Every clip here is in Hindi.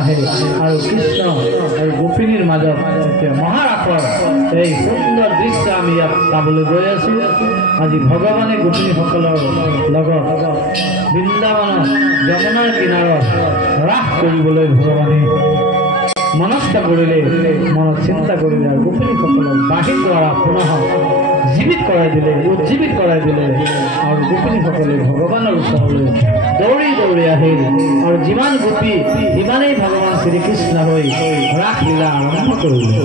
আহে আৰু কৃষ্ণ আৰু গোপিনীৰ মাজত মহাৰাসৰ এই সুন্দৰ দৃশ্য আমি ইয়াত চাবলৈ গৈ আছো। আজি ভগৱানে গোপিনীসকলৰ লগত বৃন্দাবনত যমুনাৰ কিনাৰত ৰাস কৰিবলৈ ভগৱানে মনস্থ কৰিলে, মনত চিন্তা কৰিলে আৰু গোপিনীসকলক বাঁহীৰ দ্বাৰা পুনঃ জীবিত কৰাই দিলে, উজ্জীৱিত কৰাই দিলে আৰু গোপিনীসকলে ভগৱানৰ ওচৰলৈ দৌৰি দৌৰি আহিল আৰু যিমান গোপী সিমানেই ভগৱান শ্ৰীকৃষ্ণ হৈ ৰাসলীলা আৰম্ভ কৰিলে।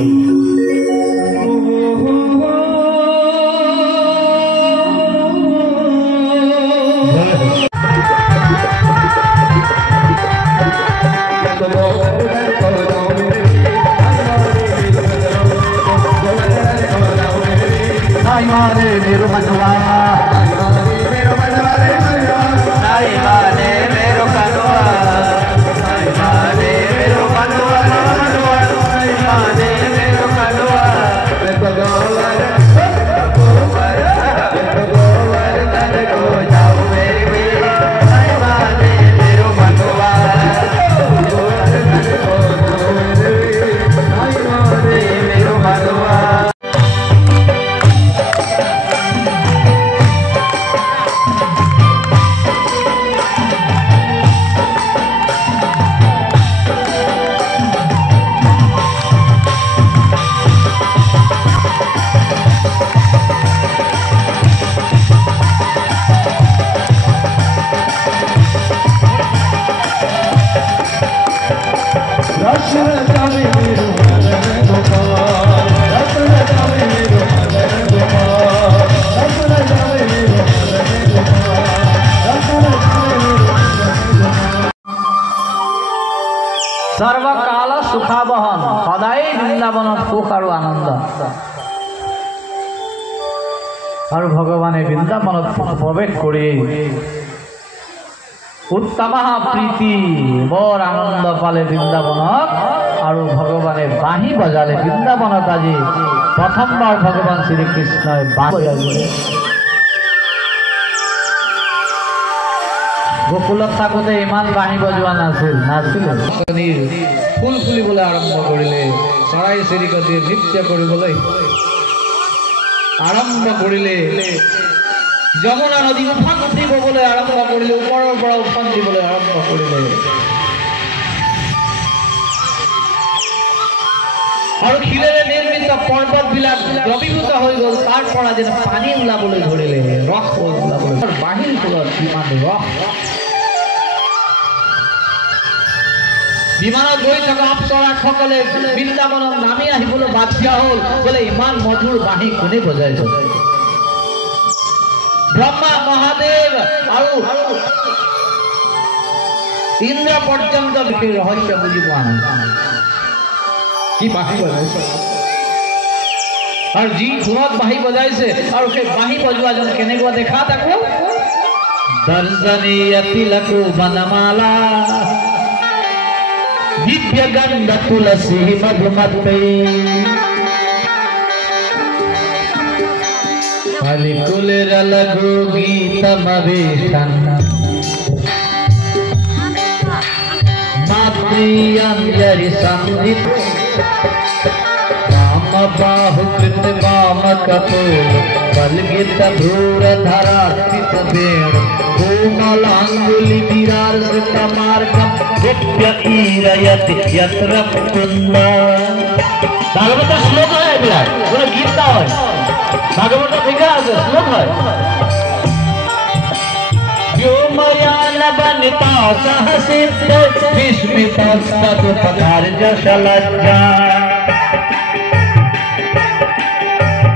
मेरो मनवा मेरो मनवा नाई माने मेरो कनवा नाई माने मेरो मनवा नाई माने मेरो कनवा गोवर गोवर तन को जाओ मेरी नाई माने मेरो मनवा गोवर तन को जाओ मेरी नाई माने मेरो मनवा। सर्वकाल सुखावहन सदाय बृंदावन सुख और आनंद और भगवाने बृंदावन प्रवेश करे उत्तम प्रीति बर आनंद पाले बृंदावन और भगवाने बाही बजाले बृंदावन आज प्रथमबार भगवान श्रीकृष्ण बाही बजाले। गोकुलत थाकोते इमान बाही बजोৱা नाছিল ফুল ফুলিবলৈ আৰম্ভ কৰিলে, চৰাই চিৰিকটিয়ে নৃত্য কৰিবলৈ আৰম্ভ কৰিলে, যমুনা নদী উফান উঠিবলৈ আৰম্ভ কৰিলে, ওপৰৰ পৰা উফান দিবলৈ আৰম্ভ কৰিলে আৰু শিলেৰে নিৰ্মিত পৰ্বতবিলাক দ্ৰৱীভূত হৈ গ'ল, তাৰ পৰা যেন পানী ওলাবলৈ ধৰিলে, ৰস ওলাবলৈ। বাঁহীৰ ফুলত কিমান ৰস। বিমানত গৈ থকা অপ্সৰাসকলে বৃন্দাবনত নামি আহিবলৈ বাধ্য হ'ল, বোলে ইমান মধুৰ বাঁহী কোনে বজাইছে। ব্ৰহ্মা মহাদেৱ আৰু ইন্দ্ৰ পৰ্যন্ত বিশেষ ৰহস্য বুজি পোৱা নাই কি বাঁহী বজাইছে আৰু যি ধুনত বাঁহী বজাইছে আৰু সেই বাঁহী বজোৱাজন কেনেকুৱা দেখা তাকো। দৰ্শনীয় তিলক বনমালা दिव्य गंध तुलसी मधुमते फलिकुल लघु गीतमवेशन मातृअंजलि संहित वाम बाहुकृत वाम कपोल बलगित भ्रूरधरा स्थित वेणु कोमलांगुलि विराजित मार्गम ईरयति यत्र मुकुंद। भागवत श्लोक है बिराट, पूरा गीत है भागवत लिखा है, श्लोक है। व्योमयान बनिता सहसित विस्मित तदुपधार्य शलज्जा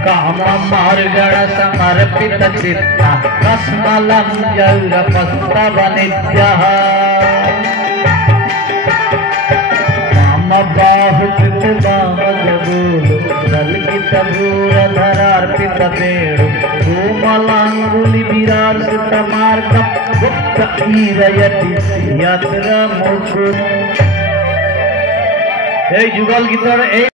काम मार्गण समर्पित चित्ता कस्मलं जौरपस्तवनित्यः बाहुकृत बामजबूल दलगित भूरधरार्पित वेणु कोमलांगुलि विराजित मार्गम गुप्त ईरयति यत्र मुकुंद। এই যুগল গীতৰ এই